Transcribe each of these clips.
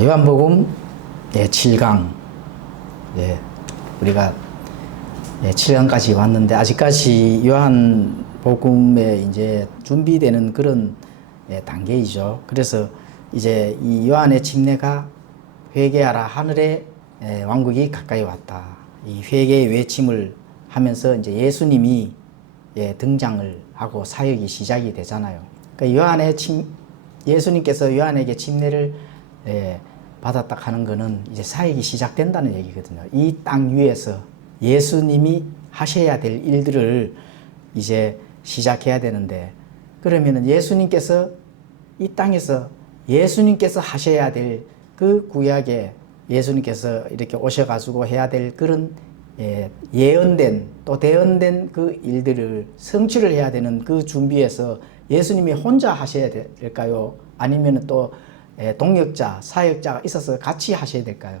자, 요한복음 7강. 우리가 7강까지 왔는데 아직까지 요한복음에 이제 준비되는 그런 단계이죠. 그래서 이제 이 요한의 침례가 회개하라 하늘의 왕국이 가까이 왔다. 이 회개의 외침을 하면서 이제 예수님이 등장을 하고 사역이 시작이 되잖아요. 그러니까 예수님께서 요한에게 침례를 받았다 하는 것은 이제 사역이 시작된다는 얘기거든요. 이 땅 위에서 예수님이 하셔야 될 일들을 이제 시작해야 되는데, 그러면은 예수님께서 이 땅에서 예수님께서 하셔야 될 그 구약에 예수님께서 이렇게 오셔가지고 해야 될 그런 예언된 또 대언된 그 일들을 성취를 해야 되는 그 준비에서 예수님이 혼자 하셔야 될까요? 아니면 또 동역자, 사역자가 있어서 같이 하셔야 될까요?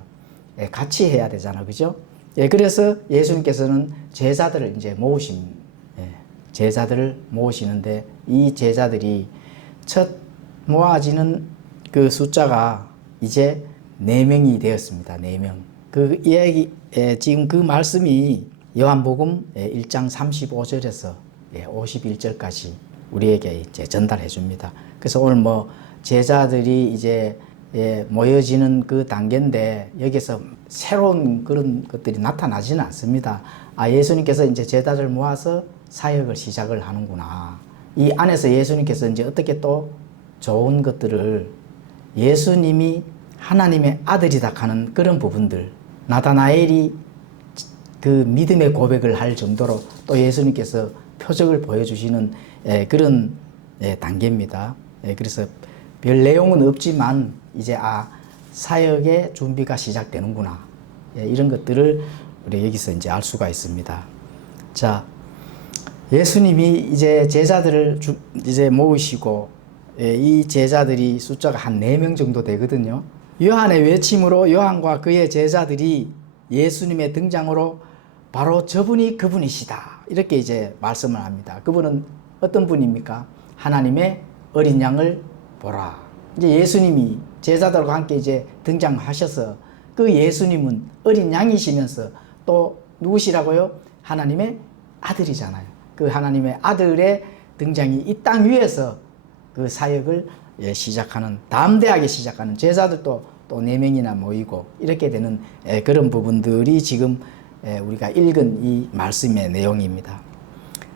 같이 해야 되잖아, 그죠? 그래서 예수님께서는 제자들을 이제 제자들을 모으시는데, 이 제자들이 첫 모아지는 그 숫자가 이제 4명이 되었습니다. 4명. 그 이야기, 지금 그 말씀이 요한복음 1장 35절에서 51절까지 우리에게 이제 전달해 줍니다. 그래서 오늘 제자들이 이제 모여지는 그 단계인데, 여기서 새로운 그런 것들이 나타나지는 않습니다. 예수님께서 이제 제자들 모아서 사역을 시작을 하는구나. 이 안에서 예수님께서 이제 어떻게 또 좋은 것들을, 예수님이 하나님의 아들이다 하는 그런 부분들, 나다나엘이 그 믿음의 고백을 할 정도로 또 예수님께서 표적을 보여주시는 그런 단계입니다. 그래서 별 내용은 없지만 이제 사역의 준비가 시작되는구나, 이런 것들을 우리 여기서 이제 알 수가 있습니다. 자, 예수님이 이제 제자들을 이제 모으시고, 이 제자들이 숫자가 한 4명 정도 되거든요. 요한의 외침으로 요한과 그의 제자들이 예수님의 등장으로 바로 저분이 그분이시다, 이렇게 이제 말씀을 합니다. 그분은 어떤 분입니까? 하나님의 어린 양을 보라. 이제 예수님이 제자들과 함께 이제 등장하셔서, 그 예수님은 어린 양이시면서 또 누구시라고요? 하나님의 아들이잖아요. 그 하나님의 아들의 등장이 이 땅 위에서 그 사역을 시작하는, 담대하게 시작하는 제자들도 또 4명이나 모이고 이렇게 되는 그런 부분들이 지금 우리가 읽은 이 말씀의 내용입니다.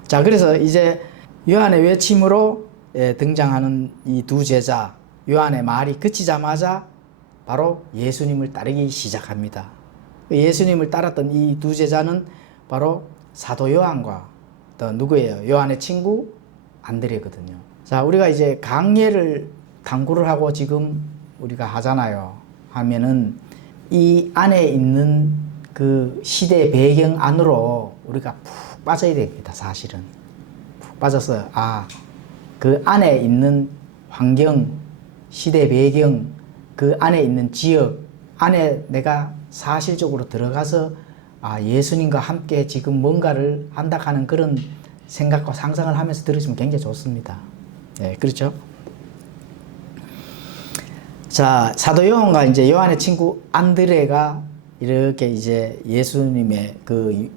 자, 그래서 이제 요한의 외침으로 등장하는 이 두 제자, 요한의 말이 그치자마자 바로 예수님을 따르기 시작합니다. 예수님을 따랐던 이 두 제자는 바로 사도 요한과 또 누구예요? 요한의 친구 안드레거든요. 자, 우리가 이제 강구를 하고 지금 우리가 하잖아요. 하면은 이 안에 있는 그 시대 배경 안으로 우리가 푹 빠져야 됩니다. 사실은 푹 빠져서 그 안에 있는 환경, 시대 배경, 그 안에 있는 지역 안에 내가 사실적으로 들어가서 예수님과 함께 지금 뭔가를 한다 하는 그런 생각과 상상을 하면서 들으시면 굉장히 좋습니다. 그렇죠? 자, 사도 요한과 이제 요한의 친구 안드레가 이렇게 이제 예수님의 그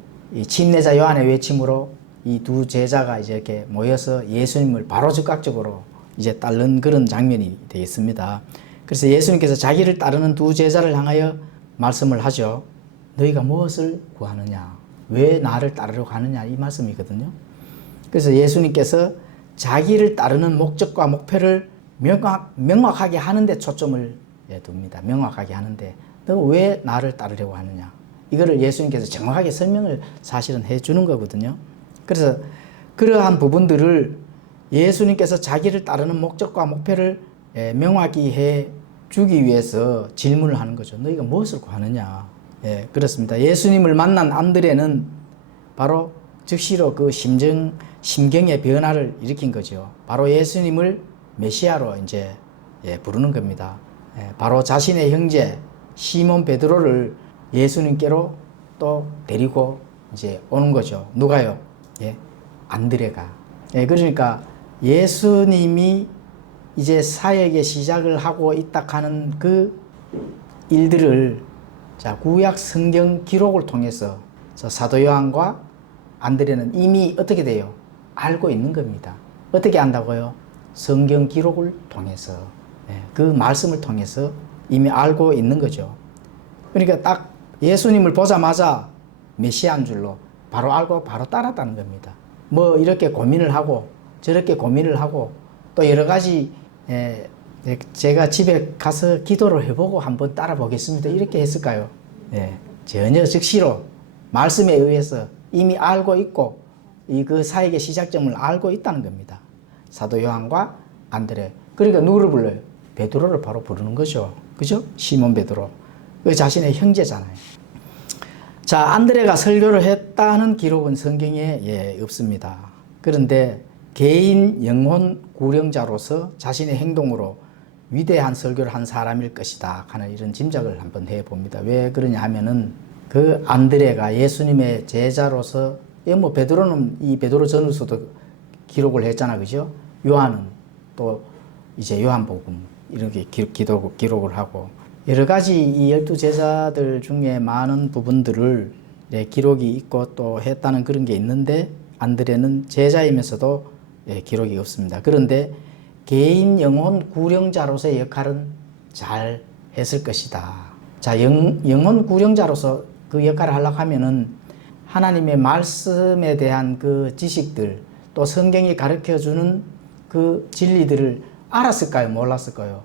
침례자 요한의 외침으로 이 두 제자가 이제 이렇게 모여서 예수님을 바로 즉각적으로 이제 따르는 그런 장면이 되겠습니다. 그래서 예수님께서 자기를 따르는 두 제자를 향하여 말씀을 하죠. 너희가 무엇을 구하느냐? 왜 나를 따르려고 하느냐? 이 말씀이거든요. 그래서 예수님께서 자기를 따르는 목적과 목표를 명확하게 하는데 초점을 둡니다. 명확하게 하는데, 너 왜 나를 따르려고 하느냐? 이거를 예수님께서 정확하게 설명을 사실은 해주는 거거든요. 그래서 그러한 부분들을 예수님께서 자기를 따르는 목적과 목표를 명확히 해주기 위해서 질문을 하는 거죠. 너희가 무엇을 구하느냐? 그렇습니다. 예수님을 만난 안드레는 바로 즉시로 그 심경의 변화를 일으킨 거죠. 바로 예수님을 메시아로 이제 부르는 겁니다. 바로 자신의 형제 시몬 베드로를 예수님께로 또 데리고 이제 오는 거죠. 누가요? 안드레가. 그러니까 예수님이 이제 사역의 시작을 하고 있다 하는 그 일들을 자, 구약 성경 기록을 통해서 사도 요한과 안드레는 이미 어떻게 돼요? 알고 있는 겁니다. 어떻게 안다고요? 성경 기록을 통해서, 그 말씀을 통해서 이미 알고 있는 거죠. 그러니까 딱 예수님을 보자마자 메시아인 줄로 바로 알고 바로 따랐다는 겁니다. 뭐 이렇게 고민을 하고 저렇게 고민을 하고 또 여러 가지 제가 집에 가서 기도를 해보고 한번 따라 보겠습니다. 이렇게 했을까요? 전혀 즉시로 말씀에 의해서 이미 알고 있고 그 사역의 시작점을 알고 있다는 겁니다. 사도 요한과 안드레. 그러니까 누구를 불러요? 베드로를 바로 부르는 거죠. 그죠? 시몬 베드로. 그 자신의 형제잖아요. 자, 안드레가 설교를 했다는 기록은 성경에 없습니다. 그런데 개인 영혼 구령자로서 자신의 행동으로 위대한 설교를 한 사람일 것이다 하는 이런 짐작을 한번 해봅니다. 왜 그러냐 하면은 그 안드레가 예수님의 제자로서 뭐 베드로는 이 베드로 전후서도 기록을 했잖아, 그죠? 요한은 또 이제 요한복음 이렇게 기록을 하고 여러 가지 이 12제자들 중에 많은 부분들을 기록이 있고 또 했다는 그런 게 있는데 안드레는 제자이면서도 기록이 없습니다. 그런데 개인 영혼 구령자로서의 역할은 잘 했을 것이다. 자, 영혼 구령자로서 그 역할을 하려고 하면은 하나님의 말씀에 대한 그 지식들 또 성경이 가르쳐 주는 그 진리들을 알았을까요? 몰랐을까요?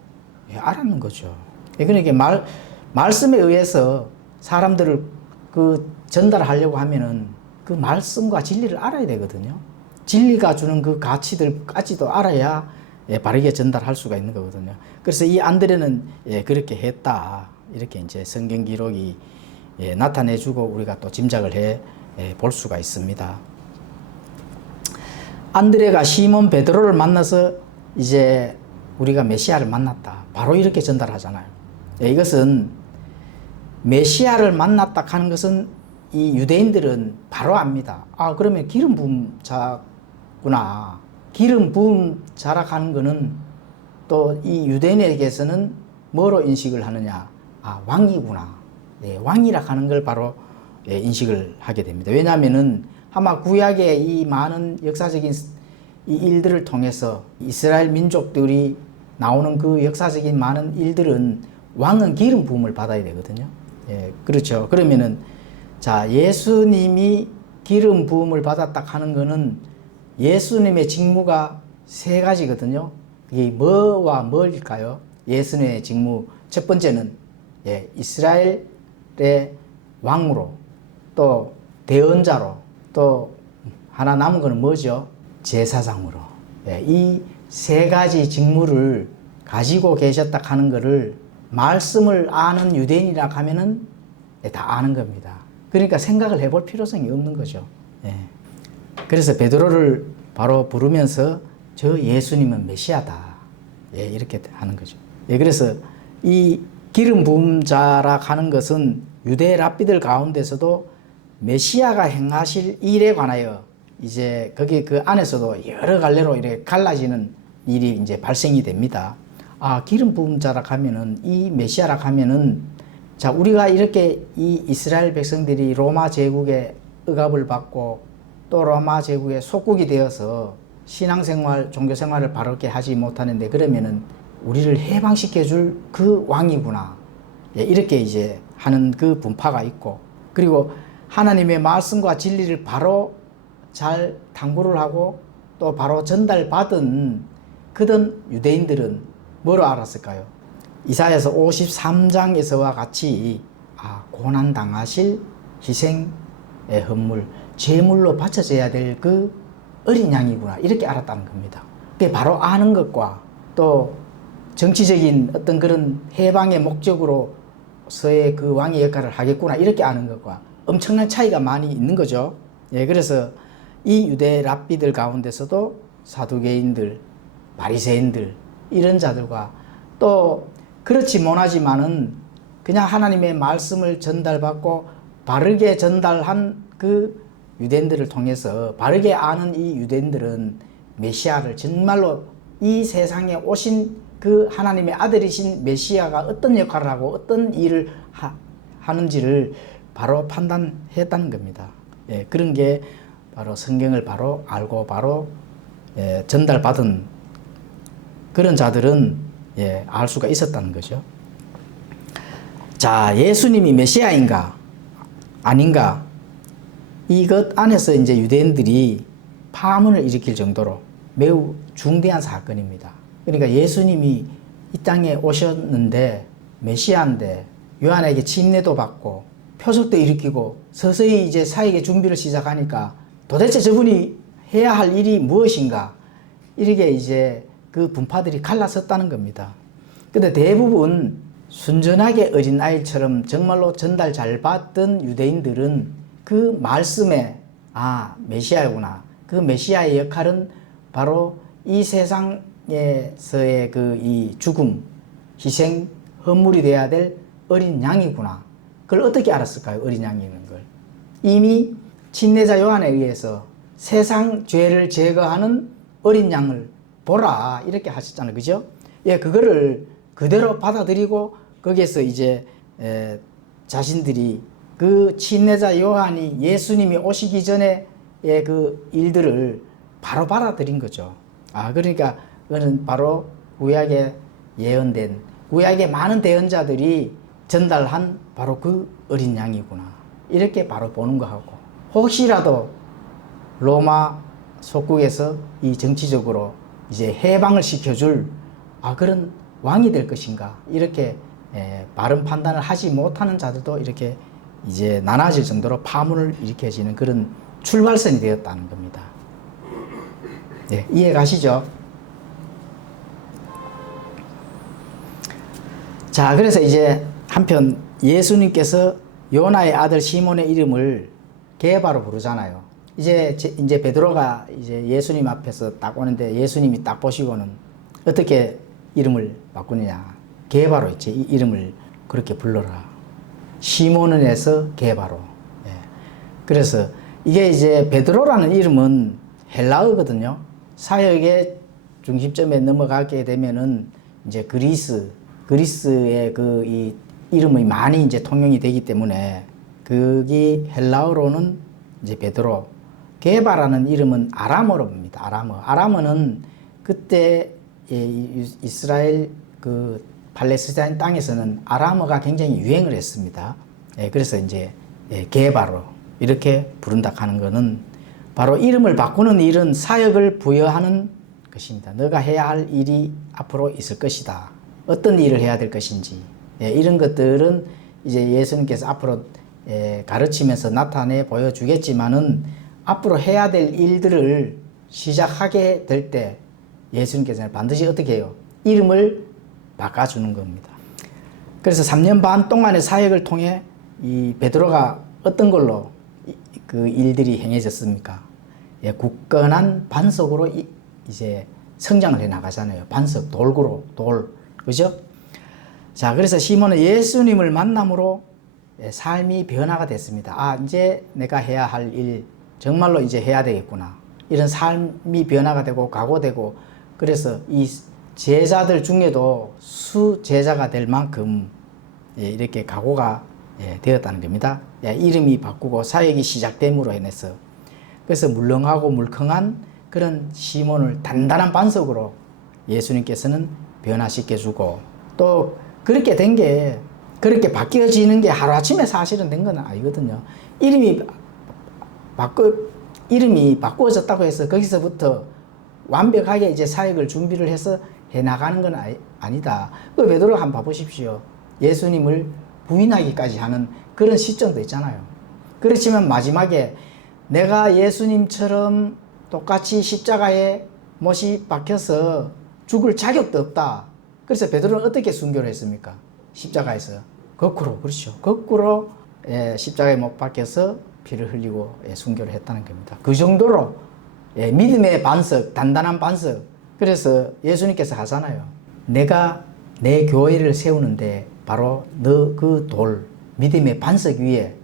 알았는 거죠. 그러니까 말씀에 의해서 사람들을 그 전달하려고 하면은 그 말씀과 진리를 알아야 되거든요. 진리가 주는 그 가치들까지도 알아야 바르게 전달할 수가 있는 거거든요. 그래서 이 안드레는 그렇게 했다. 이렇게 이제 성경 기록이 나타내주고 우리가 또 짐작을 해 볼 수가 있습니다. 안드레가 시몬 베드로를 만나서 이제 우리가 메시아를 만났다. 바로 이렇게 전달하잖아요. 이것은 메시아를 만났다 하는 것은 이 유대인들은 바로 압니다. 아, 그러면 기름 부음 자구나. 기름 부음 자라 하는 거는 또 이 유대인에게서는 뭐로 인식을 하느냐? 아, 왕이구나. 왕이라 하는 걸 바로 인식을 하게 됩니다. 왜냐하면은 아마 구약의 이 많은 역사적인 이 일들을 통해서 이스라엘 민족들이 나오는 그 역사적인 많은 일들은 왕은 기름 부음을 받아야 되거든요. 그렇죠. 그러면은 자, 예수님이 기름 부음을 받았다 하는 거는 예수님의 직무가 세 가지거든요. 이게 뭐와 뭘까요? 예수님의 직무 첫 번째는 이스라엘의 왕으로 또 대언자로 또 하나 남은 거는 뭐죠? 제사장으로. 이 세 가지 직무를 가지고 계셨다 하는 거를 말씀을 아는 유대인이라 하면은 다 아는 겁니다. 그러니까 생각을 해볼 필요성이 없는 거죠. 그래서 베드로를 바로 부르면서 저 예수님은 메시아다. 이렇게 하는 거죠. 그래서 이 기름 부음자라 하는 것은 유대 랍비들 가운데서도 메시아가 행하실 일에 관하여 이제 거기 그 안에서도 여러 갈래로 이렇게 갈라지는 일이 이제 발생이 됩니다. 아, 기름 부음자라 하면은 이 메시아라 하면은 자, 우리가 이렇게 이 이스라엘 백성들이 로마 제국의 억압을 받고 또 로마 제국의 속국이 되어서 신앙생활, 종교생활을 바르게 하지 못하는데 그러면은 우리를 해방시켜 줄 그 왕이구나. 이렇게 이제 하는 그 분파가 있고 그리고 하나님의 말씀과 진리를 바로 잘 탐구를 하고 또 바로 전달받은 그런 유대인들은 뭐로 알았을까요? 이사야서 53장에서와 같이 고난당하실 희생의 헌물, 제물로 바쳐져야 될 그 어린 양이구나 이렇게 알았다는 겁니다. 그게 바로 아는 것과 또 정치적인 어떤 그런 해방의 목적으로서의 그 왕의 역할을 하겠구나 이렇게 아는 것과 엄청난 차이가 많이 있는 거죠. 그래서 이 유대 랍비들 가운데서도 사두개인들, 바리새인들 이런 자들과 또 그렇지 못하지만은 그냥 하나님의 말씀을 전달받고 바르게 전달한 그 유대인들을 통해서 바르게 아는 이 유대인들은 메시아를 정말로 이 세상에 오신 그 하나님의 아들이신 메시아가 어떤 역할을 하고 어떤 일을 하는지를 바로 판단했다는 겁니다. 예, 그런 게 바로 성경을 바로 알고 바로 전달받은 그런 자들은 알 수가 있었다는 거죠. 자, 예수님이 메시아인가 아닌가, 이것 안에서 이제 유대인들이 파문을 일으킬 정도로 매우 중대한 사건입니다. 그러니까 예수님이 이 땅에 오셨는데 메시아인데 요한에게 침례도 받고 표적도 일으키고 서서히 이제 사역의 준비를 시작하니까 도대체 저분이 해야 할 일이 무엇인가, 이렇게 이제 그 분파들이 갈라섰다는 겁니다. 근데 대부분 순전하게 어린아이처럼 정말로 전달 잘 받던 유대인들은 그 말씀에 메시아구나, 그 메시아의 역할은 바로 이 세상에서의 그 이 죽음, 희생, 헌물이 돼야 될 어린 양이구나. 그걸 어떻게 알았을까요? 어린 양이 있는 걸. 이미 침례자 요한에 의해서 세상 죄를 제거하는 어린 양을 보라, 이렇게 하셨잖아요. 그죠? 예, 그거를 그대로 받아들이고 거기에서 이제 자신들이 그 침례자 요한이 예수님이 오시기 전에 그 일들을 바로 받아들인 거죠. 그러니까 그거는 바로 구약에 예언된, 구약의 많은 대언자들이 전달한 바로 그 어린 양이구나, 이렇게 바로 보는 거 하고, 혹시라도 로마 속국에서 이 정치적으로 이제 해방을 시켜줄 그런 왕이 될 것인가, 이렇게 바른 판단을 하지 못하는 자들도 이렇게 이제 나눠질 정도로 파문을 일으켜지는 그런 출발선이 되었다는 겁니다. 네, 이해 가시죠? 자, 그래서 이제 한편 예수님께서 요나의 아들 시몬의 이름을 게바로 부르잖아요. 이제 베드로가 이제 예수님 앞에서 딱 오는데 예수님이 딱 보시고는 어떻게 이름을 바꾸느냐. 게바로 이제 이 이름을 그렇게 불러라. 시몬을 해서 게바로. 예. 그래서 이게 이제 베드로라는 이름은 헬라어거든요. 사역의 중심점에 넘어가게 되면은 이제 그리스의 그 이 이름이 많이 이제 통용이 되기 때문에 거기 헬라어로는 이제 베드로, 게바라는 이름은 아람어로 봅니다. 아람어는 그때 이스라엘 그 팔레스타인 땅에서는 아람어가 굉장히 유행을 했습니다. 그래서 이제 게바로 이렇게 부른다 하는 것은 바로 이름을 바꾸는 일은 사역을 부여하는 것입니다. 너가 해야 할 일이 앞으로 있을 것이다. 어떤 일을 해야 될 것인지, 이런 것들은 이제 예수님께서 앞으로 가르치면서 나타내 보여주겠지만은 앞으로 해야 될 일들을 시작하게 될 때 예수님께서는 반드시 어떻게 해요? 이름을 바꿔주는 겁니다. 그래서 3년 반 동안의 사역을 통해 이 베드로가 어떤 걸로 그 일들이 행해졌습니까? 굳건한 반석으로 이제 성장을 해 나가잖아요. 반석, 돌고로, 그죠? 자, 그래서 시몬은 예수님을 만남으로 삶이 변화가 됐습니다. 이제 내가 해야 할 일, 정말로 이제 해야 되겠구나. 이런 삶이 변화가 되고 각오되고, 그래서 이 제자들 중에도 수제자가 될 만큼 이렇게 각오가 되었다는 겁니다. 이름이 바꾸고 사역이 시작됨으로 인해서. 그래서 물렁하고 물컹한 그런 시몬을 단단한 반석으로 예수님께서는 변화시켜주고, 또 그렇게 된 게, 그렇게 바뀌어지는 게 하루아침에 사실은 된 건 아니거든요. 이름이 바꾸어졌다고 해서 거기서부터 완벽하게 이제 사역을 준비를 해서 해 나가는 건 아니다. 그 베드로 한번 봐보십시오. 예수님을 부인하기까지 하는 그런 시점도 있잖아요. 그렇지만 마지막에 내가 예수님처럼 똑같이 십자가에 못이 박혀서 죽을 자격도 없다. 그래서 베드로는 어떻게 순교를 했습니까? 십자가에서 거꾸로, 그렇죠. 거꾸로 십자가에 못 박혀서 피를 흘리고 순교를 했다는 겁니다. 그 정도로 믿음의 반석, 단단한 반석. 그래서 예수님께서 하잖아요. 내가 내 교회를 세우는데 바로 너 그 돌, 믿음의 반석 위에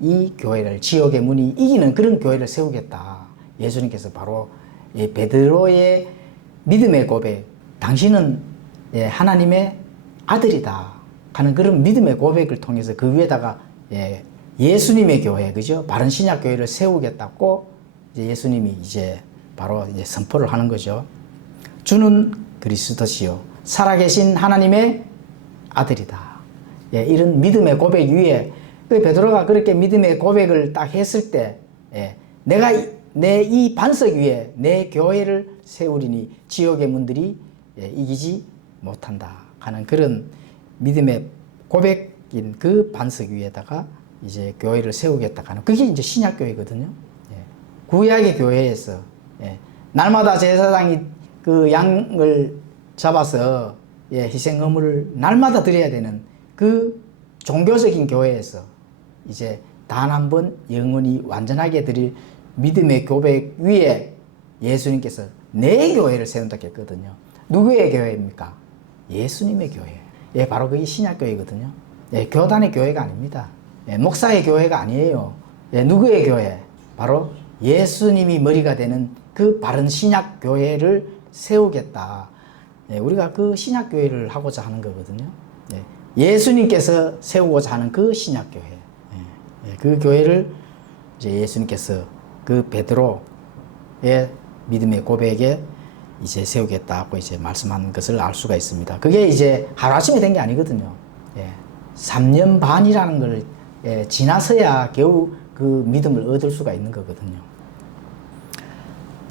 이 교회를, 지옥의 문이 이기는 그런 교회를 세우겠다. 예수님께서 바로 베드로의 믿음의 고백, 당신은 예, 하나님의 아들이다 하는 그런 믿음의 고백을 통해서 그 위에다가 예, 예수님의 교회, 그죠? 바른 신약 교회를 세우겠다고 이제 예수님이 이제 바로 이제 선포를 하는 거죠. 주는 그리스도시요 살아계신 하나님의 아들이다. 예, 이런 믿음의 고백 위에 그 베드로가 그렇게 믿음의 고백을 딱 했을 때 예, 내가 내 이 반석 위에 내 교회를 세우리니 지옥의 문들이 예, 이기지 못한다 하는 그런 믿음의 고백인 그 반석 위에다가 이제 교회를 세우겠다 하는 그게 이제 신약 교회거든요. 예, 구약의 교회에서 예, 날마다 제사장이 그 양을 잡아서 예, 희생금을 날마다 드려야 되는 그 종교적인 교회에서 이제 단 한 번 영원히 완전하게 드릴 믿음의 고백 위에 예수님께서 내 교회를 세운다고 했거든요. 누구의 교회입니까? 예수님의 교회. 예, 바로 그게 신약교회거든요. 예, 교단의 교회가 아닙니다. 예, 목사의 교회가 아니에요. 예, 누구의 교회? 바로 예수님이 머리가 되는 그 바른 신약교회를 세우겠다. 예, 우리가 그 신약교회를 하고자 하는 거거든요. 예, 예수님께서 세우고자 하는 그 신약교회. 예, 그 교회를 이제 예수님께서 그 베드로의 믿음의 고백에 이제 세우겠다고 이제 말씀한 것을 알 수가 있습니다. 그게 이제 하루아침에 된 게 아니거든요. 예, 3년 반이라는 걸 예, 지나서야 겨우 그 믿음을 얻을 수가 있는 거거든요.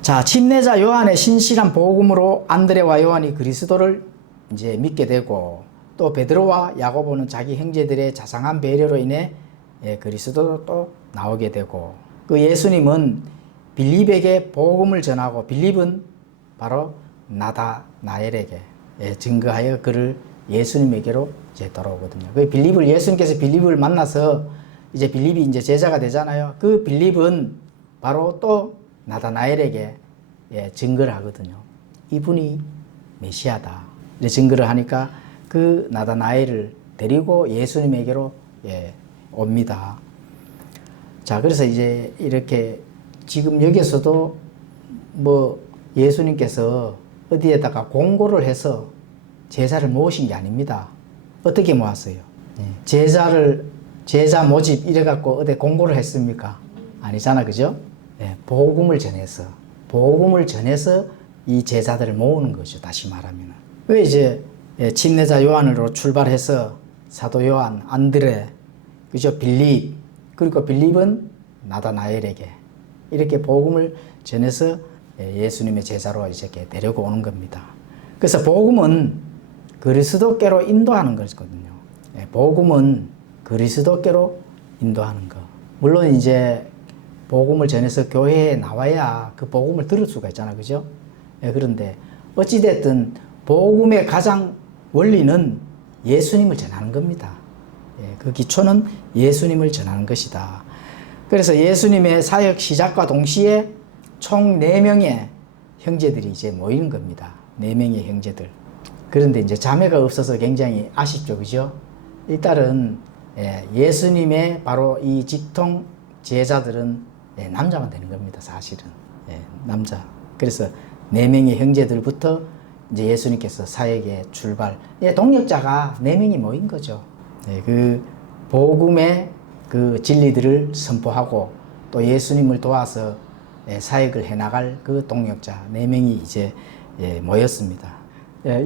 자, 침례자 요한의 신실한 복음으로 안드레와 요한이 그리스도를 이제 믿게 되고 또 베드로와 야고보는 자기 형제들의 자상한 배려로 인해 예, 그리스도로 또 나오게 되고 그 예수님은 빌립에게 복음을 전하고 빌립은 바로 나다나엘에게 예, 증거하여 그를 예수님에게로 이제 돌아오거든요. 그 빌립을 예수님께서 빌립을 만나서 이제 빌립이 이제 제자가 되잖아요. 그 빌립은 바로 또 나다나엘에게 예, 증거를 하거든요. 이분이 메시아다. 이제 증거를 하니까 그 나다나엘을 데리고 예수님에게로 예, 옵니다. 자, 그래서 이제 이렇게 지금 여기서도 뭐 예수님께서 어디에다가 공고를 해서 제자를 모으신 게 아닙니다. 어떻게 모았어요? 제자 모집 이래갖고 어디 공고를 했습니까? 아니잖아, 그죠? 네, 복음을 전해서 이 제자들을 모으는 거죠. 다시 말하면. 왜 이제 침례자 요한으로 출발해서 사도 요한, 안드레, 그죠? 빌립, 그리고 빌립은 나다나엘에게 이렇게 복음을 전해서 예수님의 제자로 이렇게 데리고 오는 겁니다. 그래서 복음은 그리스도께로 인도하는 것이거든요. 복음은 그리스도께로 인도하는 것. 물론 이제 복음을 전해서 교회에 나와야 그 복음을 들을 수가 있잖아, 그죠? 그런데 어찌됐든 복음의 가장 원리는 예수님을 전하는 겁니다. 그 기초는 예수님을 전하는 것이다. 그래서 예수님의 사역 시작과 동시에 총 4명의 형제들이 이제 모이는 겁니다. 4명의 형제들. 그런데 이제 자매가 없어서 굉장히 아쉽죠, 그죠? 일단은 예수님의 바로 이 직통 제자들은 남자만 되는 겁니다, 사실은. 남자. 그래서 4명의 형제들부터 이제 예수님께서 사역의 출발. 동역자가 4명이 모인 거죠. 그 복음의 그 진리들을 선포하고 또 예수님을 도와서 사역을 해나갈 그 동역자 4명이 이제 모였습니다.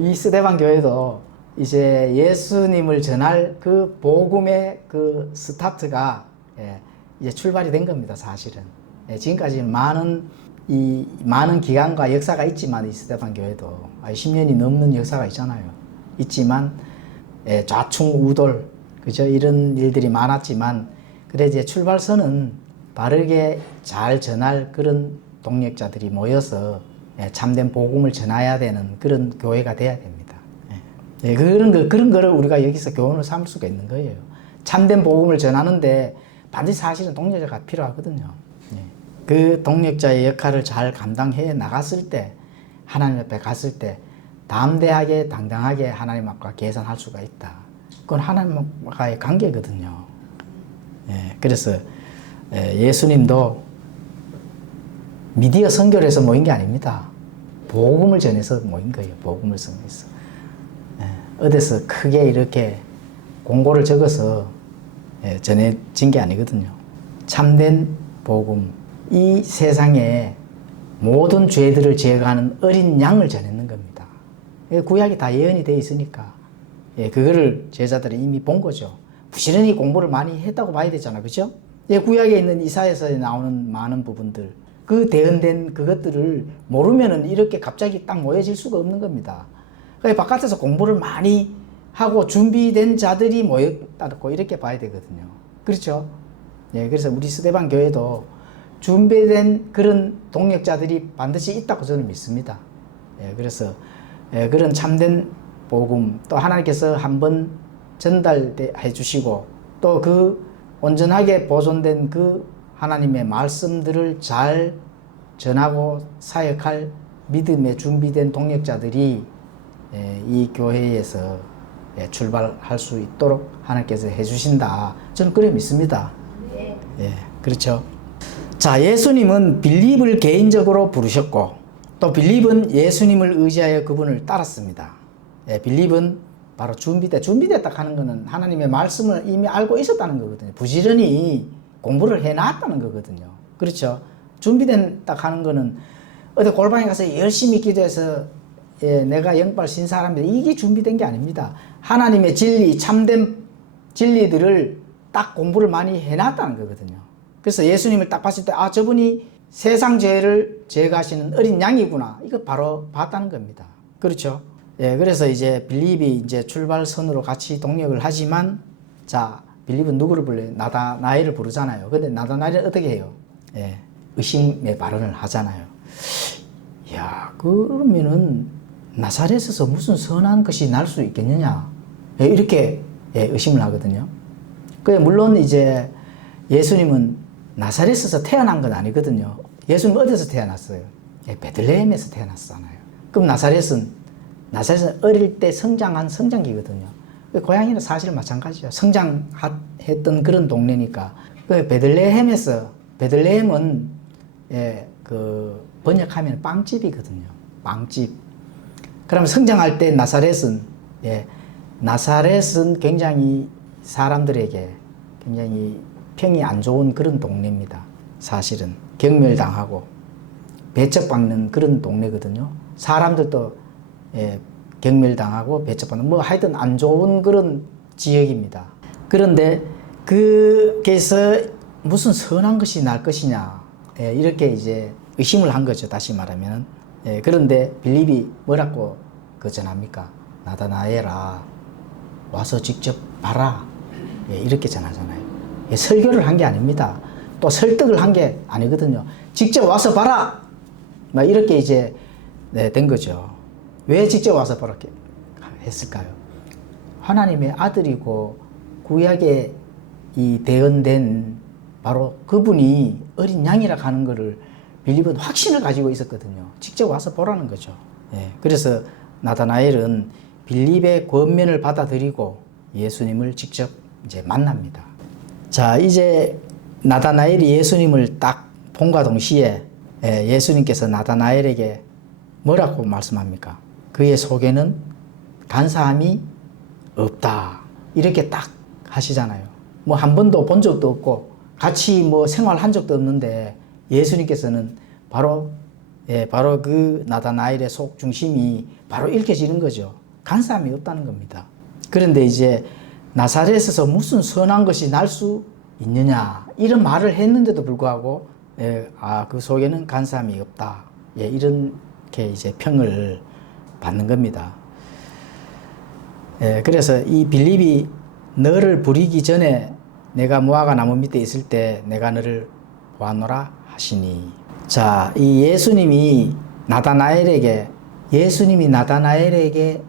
이 스데반 교회도 이제 예수님을 전할 그 복음의 그 스타트가 이제 출발이 된 겁니다, 사실은. 지금까지 많은 기간과 역사가 있지만 이 스데반 교회도 10년이 넘는 역사가 있잖아요. 있지만 좌충우돌, 그죠? 이런 일들이 많았지만 그래 이제 출발선은 바르게 잘 전할 그런 동역자들이 모여서 참된 복음을 전해야 되는 그런 교회가 돼야 됩니다. 그런 거를 우리가 여기서 교훈을 삼을 수가 있는 거예요. 참된 복음을 전하는데 반드시 사실은 동역자가 필요하거든요. 그 동역자의 역할을 잘 감당해 나갔을 때 하나님 앞에 갔을 때 담대하게 당당하게 하나님 앞과 계산할 수가 있다. 그건 하나님과의 관계거든요. 그래서 예수님도 미디어 선교를 해서 모인 게 아닙니다. 복음을 전해서 모인 거예요. 복음을 전해서. 어디서 크게 이렇게 공고를 적어서 전해진 게 아니거든요. 참된 복음, 이 세상에 모든 죄들을 제거하는 어린 양을 전했는 겁니다. 구약이 다 예언이 되어 있으니까 그거를 제자들이 이미 본 거죠. 부지런히 공부를 많이 했다고 봐야 되잖아, 그죠? 구약에 있는 이사야서에 나오는 많은 부분들, 그 대언된 그것들을 모르면은 이렇게 갑자기 딱 모여질 수가 없는 겁니다. 바깥에서 공부를 많이 하고 준비된 자들이 모였다고 이렇게 봐야 되거든요. 그렇죠? 그래서 우리 스데반 교회도 준비된 그런 동력자들이 반드시 있다고 저는 믿습니다. 그래서 그런 참된 복음, 또 하나님께서 한번 전달해 주시고 또 그 온전하게 보존된 그 하나님의 말씀들을 잘 전하고 사역할 믿음에 준비된 동력자들이 이 교회에서 출발할 수 있도록 하나님께서 해주신다. 저는 그래 믿습니다. 그렇죠. 자, 예수님은 빌립을 개인적으로 부르셨고 또 빌립은 예수님을 의지하여 그분을 따랐습니다. 빌립은 바로 준비됐다 하는 것은 하나님의 말씀을 이미 알고 있었다는 거거든요. 부지런히 공부를 해놨다는 거거든요. 그렇죠. 준비됐다 하는 거는 어디 골방에 가서 열심히 기도해서 내가 영발 신사람인데 이게 준비된 게 아닙니다. 하나님의 진리, 참된 진리들을 딱 공부를 많이 해놨다는 거거든요. 그래서 예수님을 딱 봤을 때 저분이 세상 죄를 제거하시는 어린 양이구나. 이거 바로 봤다는 겁니다. 그렇죠. 그래서 이제 빌립이 이제 출발선으로 같이 동력을 하지만 자, 빌립은 누구를 불러요? 나다나엘을 부르잖아요. 근데 나다나엘은 어떻게 해요? 의심의 발언을 하잖아요. 야, 그러면은 나사렛에서 무슨 선한 것이 날 수 있겠느냐? 이렇게 의심을 하거든요. 물론 이제 예수님은 나사렛에서 태어난 건 아니거든요. 예수님은 어디서 태어났어요? 베들레헴에서 태어났잖아요. 그럼 나사렛은 어릴 때 성장한 성장기거든요. 고향이나 사실 마찬가지죠. 성장했던 그런 동네니까. 베들레헴은 그 번역하면 빵집이거든요. 빵집. 그러면 성장할 때 나사렛은 굉장히 사람들에게 굉장히 평이 안 좋은 그런 동네입니다. 사실은 경멸당하고 배척받는 그런 동네거든요. 사람들도 경멸당하고 배척받는 하여튼 안 좋은 그런 지역입니다. 그런데 거기서 무슨 선한 것이 날 것이냐 이렇게 이제 의심을 한 거죠. 다시 말하면. 그런데 빌립이 뭐라고 전합니까? 나다나엘아 와서 직접 봐라. 이렇게 전하잖아요. 설교를 한 게 아닙니다. 또 설득을 한 게 아니거든요. 직접 와서 봐라. 이렇게 이제 된 거죠. 왜 직접 와서 그렇게 했을까요? 하나님의 아들이고 구약에 이 대언된 바로 그분이 어린 양이라 하는 것을 빌립은 확신을 가지고 있었거든요. 직접 와서 보라는 거죠. 그래서 나다나엘은 빌립의 권면을 받아들이고 예수님을 직접 이제 만납니다. 자, 이제 나다나엘이 예수님을 딱 본과 동시에 예수님께서 나다나엘에게 뭐라고 말씀합니까? 그의 속에는 간사함이 없다. 이렇게 딱 하시잖아요. 한 번도 본 적도 없고 같이 생활한 적도 없는데 예수님께서는 바로 그 나다나엘의 속 중심이 바로 읽혀지는 거죠. 간사함이 없다는 겁니다. 그런데 이제 나사렛에서 무슨 선한 것이 날 수 있느냐 이런 말을 했는데도 불구하고 그 속에는 간사함이 없다. 이렇게 이제 평을 받는 겁니다. 그래서 이 빌립이 너를 부리기 전에 내가 무화과 나무 밑에 있을 때 내가 너를 보았노라 하시니. 자, 이 예수님이 나다나엘에게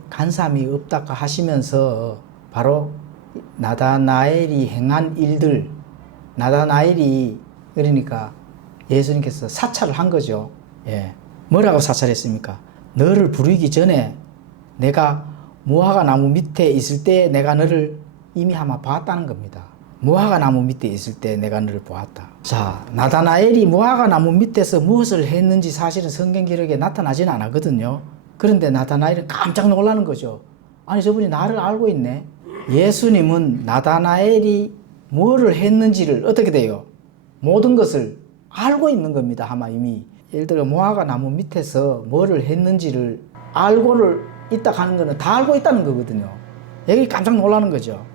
간사함이 없다고 하시면서 바로 나다나엘이 행한 일들, 나다나엘이 그러니까 예수님께서 사찰을 한 거죠. 뭐라고 사찰했습니까? 너를 부르기 전에 내가 무화과 나무 밑에 있을 때 내가 너를 이미 아마 보았다는 겁니다. 무화과 나무 밑에 있을 때 내가 너를 보았다. 자, 나다나엘이 무화과 나무 밑에서 무엇을 했는지 사실은 성경 기록에 나타나지는 않았거든요. 그런데 나다나엘은 깜짝 놀라는 거죠. 아니 저분이 나를 알고 있네. 예수님은 나다나엘이 뭐를 했는지를 어떻게 돼요? 모든 것을 알고 있는 겁니다. 아마 이미. 예를 들어 무화과 나무 밑에서 뭐를 했는지를 알고를 있다 하는 거는 다 알고 있다는 거거든요. 여기 깜짝 놀라는 거죠.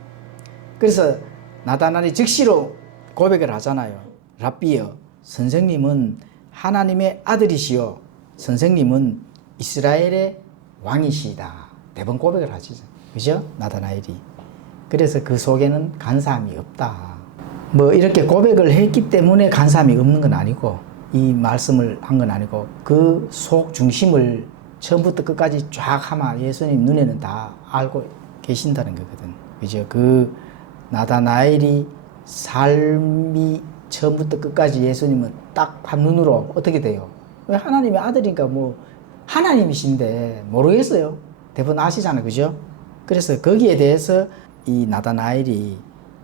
그래서 나다나엘이 즉시로 고백을 하잖아요. 랍비여, 선생님은 하나님의 아들이시요 선생님은 이스라엘의 왕이시다. 대번 고백을 하시죠. 그죠? 나다나엘이. 그래서 그 속에는 간사함이 없다. 뭐 이렇게 고백을 했기 때문에 간사함이 없는 건 아니고 이 말씀을 한 건 아니고 그 속 중심을 처음부터 끝까지 쫙 하면 예수님 눈에는 다 알고 계신다는 거거든. 그죠? 그 나다나엘이 삶이 처음부터 끝까지 예수님은 딱 한눈으로 어떻게 돼요? 왜 하나님의 아들이니까 뭐 하나님이신데 모르겠어요. 대부분 아시잖아요. 그죠? 그래서 거기에 대해서 이 나다나엘이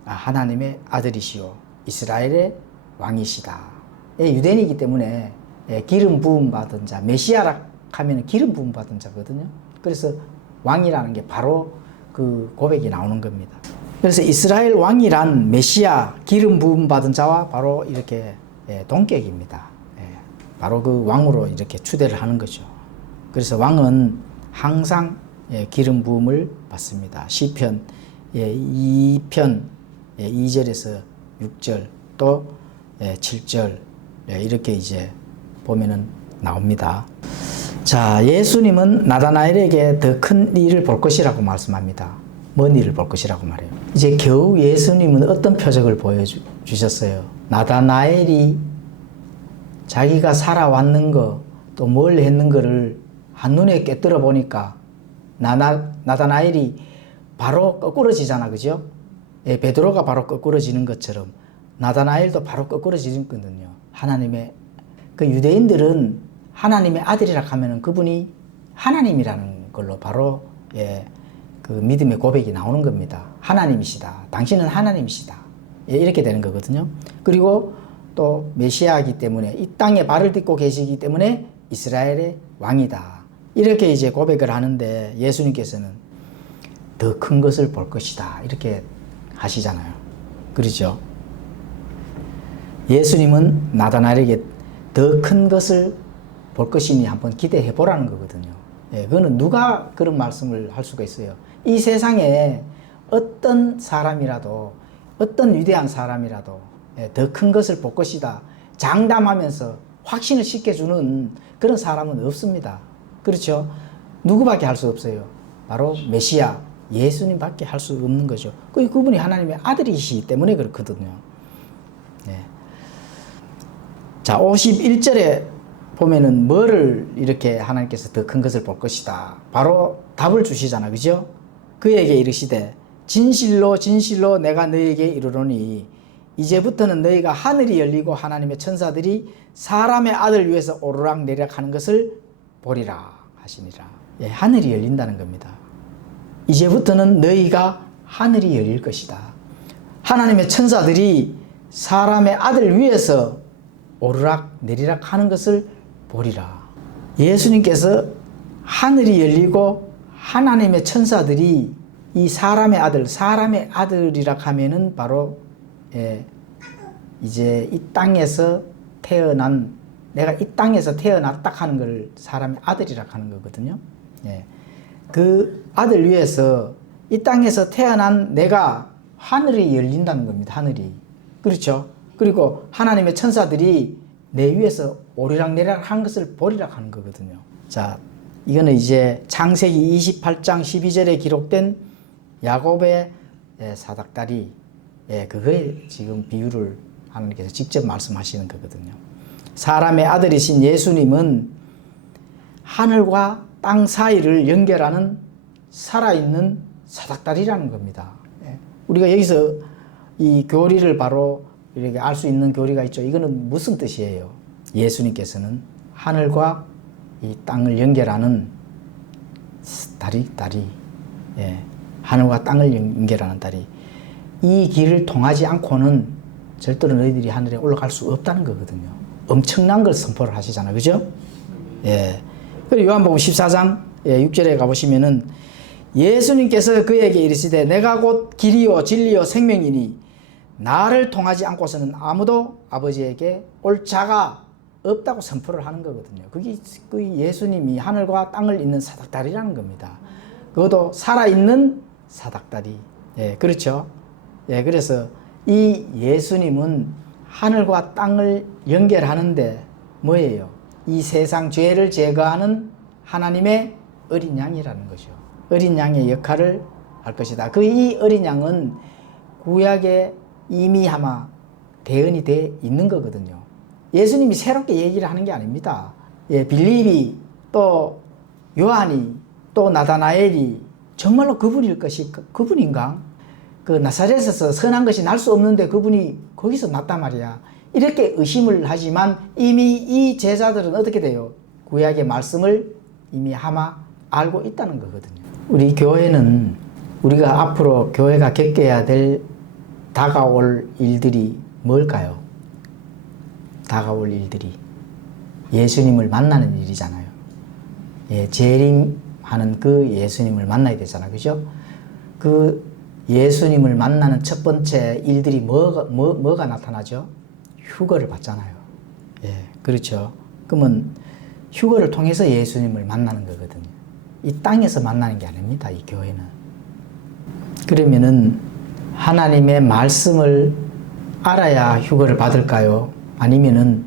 하나님의 아들이시오 이스라엘의 왕이시다. 유대인이기 때문에 기름 부음 받은 자, 메시아라 하면 기름 부음 받은 자거든요. 그래서 왕이라는 게 바로 그 고백이 나오는 겁니다. 그래서 이스라엘 왕이란 메시아, 기름 부음 받은 자와 바로 이렇게 동격입니다. 바로 그 왕으로 이렇게 추대를 하는 거죠. 그래서 왕은 항상 기름 부음을 받습니다. 시편 2편 2절에서 6절 또 7절 이렇게 이제 보면은 나옵니다. 자, 예수님은 나다나엘에게 더 큰 일을 볼 것이라고 말씀합니다. 먼 일을 볼 것이라고 말해요. 이제 겨우 예수님은 어떤 표적을 보여주셨어요? 나다나엘이 자기가 살아왔는 거, 또 뭘 했는 거를 한눈에 꿰뚫어 보니까 나다나엘이 바로 거꾸러지잖아. 그죠? 베드로가 바로 거꾸러지는 것처럼 나다나엘도 바로 거꾸러지는 거거든요. 하나님의, 그 유대인들은 하나님의 아들이라 하면은 그분이 하나님이라는 걸로 바로 그 믿음의 고백이 나오는 겁니다. 하나님이시다. 당신은 하나님이시다. 이렇게 되는 거거든요. 그리고 또 메시아이기 때문에 이 땅에 발을 딛고 계시기 때문에 이스라엘의 왕이다. 이렇게 이제 고백을 하는데 예수님께서는 더 큰 것을 볼 것이다. 이렇게 하시잖아요. 그렇죠? 예수님은 나다나엘에게 더 큰 것을 볼 것이니 한번 기대해 보라는 거거든요. 그거는 누가 그런 말씀을 할 수가 있어요? 이 세상에 어떤 사람이라도, 어떤 위대한 사람이라도 더 큰 것을 볼 것이다. 장담하면서 확신을 시켜주는 그런 사람은 없습니다. 그렇죠? 누구밖에 할 수 없어요. 바로 메시아, 예수님밖에 할 수 없는 거죠. 그분이 하나님의 아들이시기 때문에 그렇거든요. 자, 51절에 보면은 뭐를 이렇게 하나님께서 더 큰 것을 볼 것이다. 바로 답을 주시잖아. 그죠? 그에게 이르시되 진실로 진실로 내가 너에게 이르노니 이제부터는 너희가 하늘이 열리고 하나님의 천사들이 사람의 아들 위에서 오르락 내리락 하는 것을 보리라 하시니라. 하늘이 열린다는 겁니다. 이제부터는 너희가 하늘이 열릴 것이다. 하나님의 천사들이 사람의 아들 위에서 오르락 내리락 하는 것을 보리라. 예수님께서 하늘이 열리고 하나님의 천사들이 이 사람의 아들이라 하면은 바로 이제 이 땅에서 태어난, 내가 이 땅에서 태어났다 하는 걸 사람의 아들이라 하는 거거든요. 그 아들 위에서 이 땅에서 태어난 내가 하늘이 열린다는 겁니다. 하늘이. 그렇죠? 그리고 하나님의 천사들이 내 위에서 오리락내리락 하는 것을 보리락 하는 거거든요. 자, 이거는 이제 창세기 28장 12절에 기록된 야곱의 사닥다리, 그거에 지금 비유를 하나님께서 직접 말씀하시는 거거든요. 사람의 아들이신 예수님은 하늘과 땅 사이를 연결하는 살아있는 사닥다리라는 겁니다. 우리가 여기서 이 교리를 바로 이렇게 알 수 있는 교리가 있죠. 이거는 무슨 뜻이에요? 예수님께서는 하늘과 이 땅을 연결하는 다리. 하늘과 땅을 연결하는 다리. 이 길을 통하지 않고는 절대로 너희들이 하늘에 올라갈 수 없다는 거거든요. 엄청난 걸 선포를 하시잖아요. 그죠? 그리고 요한복음 14장 6절에 가보시면은 예수님께서 그에게 이르시되 내가 곧 길이요 진리요 생명이니 나를 통하지 않고서는 아무도 아버지에게 올 자가 없다고 선포를 하는 거거든요. 그게 예수님이 하늘과 땅을 잇는 사닥다리라는 겁니다. 그것도 살아있는 사닥다리. 예, 그렇죠. 예, 그래서 이 예수님은 하늘과 땅을 연결하는데 뭐예요? 이 세상 죄를 제거하는 하나님의 어린 양이라는 거죠. 어린 양의 역할을 할 것이다. 이 어린 양은 구약에 이미 아마 대언이 돼 있는 거거든요. 예수님이 새롭게 얘기를 하는 게 아닙니다. 예, 빌립이 또 요한이 또 나다나엘이 정말로 그분일 것이 그분인가? 그 나사렛에서 선한 것이 날 수 없는데 그분이 거기서 났단 말이야. 이렇게 의심을 하지만 이미 이 제자들은 어떻게 돼요? 구약의 말씀을 이미 아마 알고 있다는 거거든요. 우리 교회는 우리가 앞으로 교회가 겪어야 될 다가올 일들이 뭘까요? 다가올 일들이 예수님을 만나는 일이잖아요. 예, 재림하는 그 예수님을 만나야 되잖아요. 그죠? 그 예수님을 만나는 첫 번째 일들이 뭐가 나타나죠? 휴거를 받잖아요. 예, 그렇죠. 그러면 휴거를 통해서 예수님을 만나는 거거든요. 이 땅에서 만나는 게 아닙니다. 이 교회는. 그러면은 하나님의 말씀을 알아야 휴거를 받을까요? 아니면은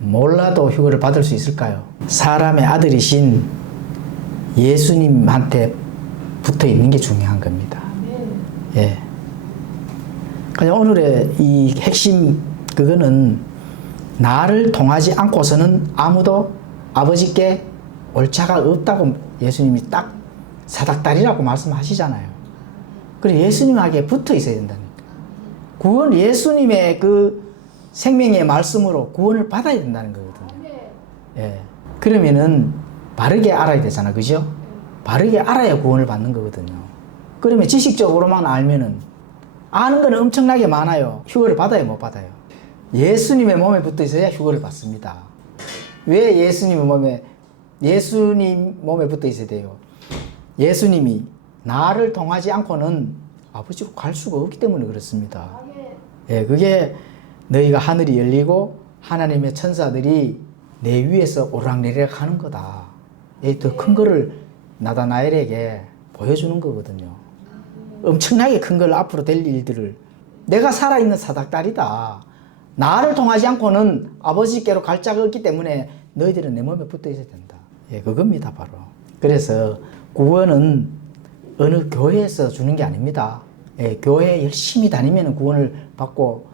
몰라도 휴거를 받을 수 있을까요? 사람의 아들이신 예수님한테 붙어 있는 게 중요한 겁니다. 예. 그냥 오늘의 이 핵심 그거는 나를 통하지 않고서는 아무도 아버지께 올 자가 없다고 예수님이 딱 사닥다리라고 말씀하시잖아요. 그래 예수님에게 붙어 있어야 된다니까. 구원 예수님의 그 생명의 말씀으로 구원을 받아야 된다는 거거든요. 예. 그러면은 바르게 알아야 되잖아. 그죠? 바르게 알아야 구원을 받는 거거든요. 그러면 지식적으로만 알면은 아는 거는 엄청나게 많아요. 휴거를 받아요, 못 받아요? 예수님의 몸에 붙어 있어야 휴거를 받습니다. 왜 예수님 몸에 붙어 있어야 돼요? 예수님이 나를 통하지 않고는 아버지로 갈 수가 없기 때문에 그렇습니다. 예, 그게 너희가 하늘이 열리고 하나님의 천사들이 내 위에서 오락내리락 하는 거다. 더 큰 거를 나다나엘에게 보여주는 거거든요. 엄청나게 큰 걸 앞으로 될 일들을 내가 살아있는 사닥다리다. 나를 통하지 않고는 아버지께로 갈 자가 없기 때문에 너희들은 내 몸에 붙어 있어야 된다. 예, 그겁니다, 바로. 그래서 구원은 어느 교회에서 주는 게 아닙니다. 예, 교회에 열심히 다니면 구원을 받고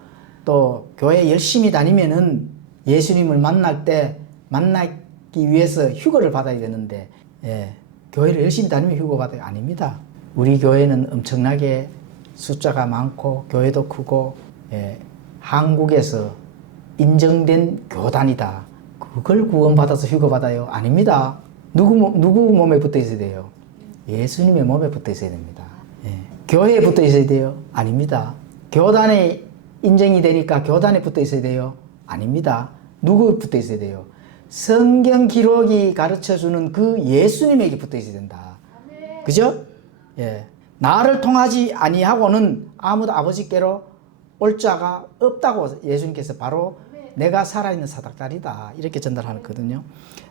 또 교회에 열심히 다니면은 예수님을 만나기 위해서 휴거를 받아야 되는데, 예, 교회를 열심히 다니면 휴거 받아야 아닙니다. 우리 교회는 엄청나게 숫자가 많고 교회도 크고, 예, 한국에서 인정된 교단이다. 그걸 구원받아서 휴거받아요? 아닙니다. 누구 몸에 붙어 있어야 돼요? 예수님의 몸에 붙어 있어야 됩니다. 예. 교회에 붙어 있어야 돼요? 아닙니다. 교단에 인정이 되니까 교단에 붙어 있어야 돼요? 아닙니다. 누구 붙어 있어야 돼요? 성경 기록이 가르쳐주는 그 예수님에게 붙어 있어야 된다. 그죠? 예. 나를 통하지 아니하고는 아무도 아버지께로 올 자가 없다고 예수님께서 바로 내가 살아있는 사닥다리다 이렇게 전달하거든요.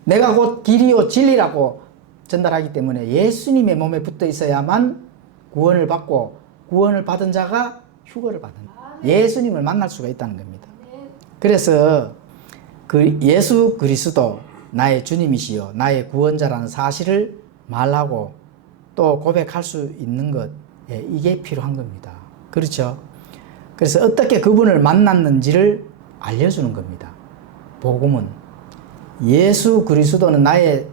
내가 곧 길이요 진리라고 전달하기 때문에 예수님의 몸에 붙어 있어야만 구원을 받고 구원을 받은 자가 휴거를 받는 예수님을 만날 수가 있다는 겁니다. 그래서 그 예수 그리스도 나의 주님이시요 나의 구원자라는 사실을 말하고 또 고백할 수 있는 것, 예, 이게 필요한 겁니다. 그렇죠? 그래서 어떻게 그분을 만났는지를 알려주는 겁니다. 복음은 예수 그리스도는 나의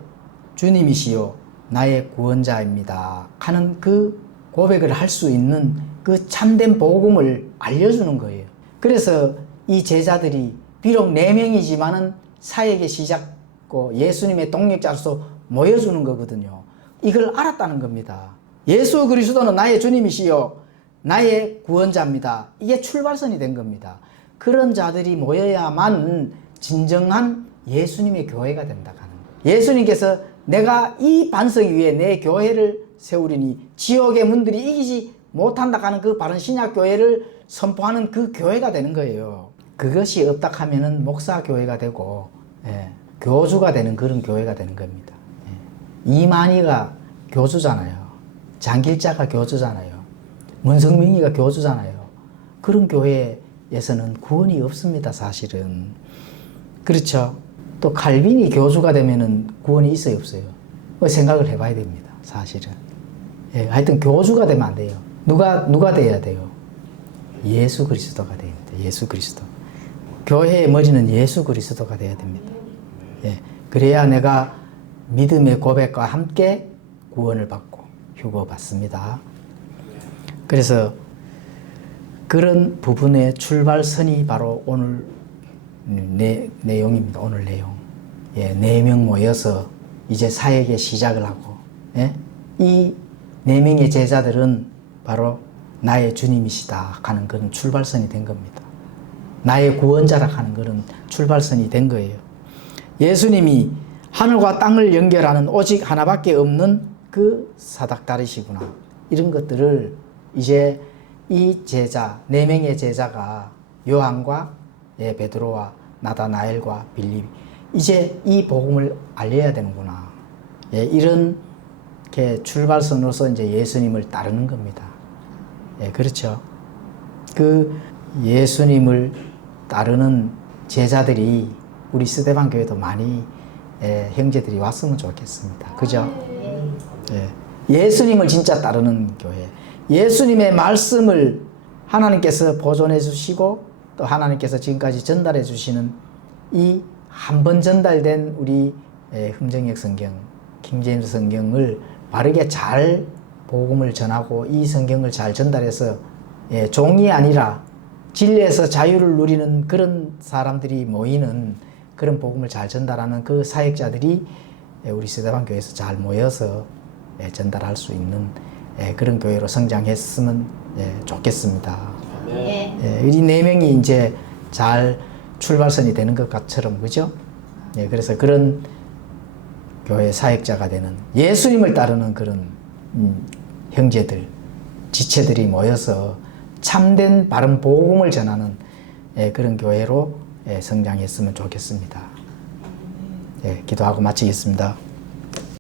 주님이시요 나의 구원자입니다 하는 그 고백을 할 수 있는 그 참된 복음을 알려주는 거예요. 그래서 이 제자들이 비록 4명이지만은 사역의 시작고 예수님의 동력자로서 모여주는 거거든요. 이걸 알았다는 겁니다. 예수 그리스도는 나의 주님이시요 나의 구원자입니다. 이게 출발선이 된 겁니다. 그런 자들이 모여야만 진정한 예수님의 교회가 된다 하는 거예요. 예수님께서 내가 이 반석 위에 내 교회를 세우리니 지옥의 문들이 이기지 못한다 하는 그 바른 신약 교회를 선포하는 그 교회가 되는 거예요. 그것이 없다 하면은 목사 교회가 되고 교주가 되는 그런 교회가 되는 겁니다. 이만희가 교주잖아요. 장길자가 교주잖아요. 문성명이가 교주잖아요. 그런 교회에서는 구원이 없습니다, 사실은. 그렇죠? 또 칼빈이 교주가 되면은 구원이 있어요, 없어요? 생각을 해봐야 됩니다, 사실은. 하여튼 교주가 되면 안 돼요. 누가 돼야 돼요? 예수 그리스도가 돼야 됩니다. 예수 그리스도. 교회의 머리는 예수 그리스도가 돼야 됩니다. 그래야 내가 믿음의 고백과 함께 구원을 받고 휴거받습니다. 그래서 그런 부분의 출발선이 바로 오늘 내용입니다. 오늘 내용. 4명 모여서 이제 사역의 시작을 하고, 이 4명의 제자들은 바로 나의 주님이시다 하는 그런 출발선이 된 겁니다. 나의 구원자라 하는 그런 출발선이 된 거예요. 예수님이 하늘과 땅을 연결하는 오직 하나밖에 없는 그 사닥다리시구나. 이런 것들을 이제 이 제자, 4명의 제자가 요한과 베드로와 나다나엘과 빌립, 이제 이 복음을 알려야 되는구나. 이런 출발선으로서 이제 예수님을 따르는 겁니다. 그렇죠. 그 예수님을 따르는 제자들이 우리 스데반 교회도 많이 형제들이 왔으면 좋겠습니다. 그죠? 예수님을 진짜 따르는 교회. 예수님의 말씀을 하나님께서 보존해 주시고 또 하나님께서 지금까지 전달해 주시는 이 한 번 전달된 우리 흥정역 성경, 킹제임스 성경을 바르게 잘 복음을 전하고 이 성경을 잘 전달해서 종이 아니라 진리에서 자유를 누리는 그런 사람들이 모이는 그런 복음을 잘 전달하는 그 사역자들이 우리 스데반 교회에서 잘 모여서 전달할 수 있는 그런 교회로 성장했으면 좋겠습니다. 이 4명이 이제 잘 출발선이 되는 것처럼, 그죠? 그래서 그런 교회 사역자가 되는 예수님을 따르는 그런 형제들, 지체들이 모여서 참된 바른 복음을 전하는 그런 교회로 성장했으면 좋겠습니다. 기도하고 마치겠습니다.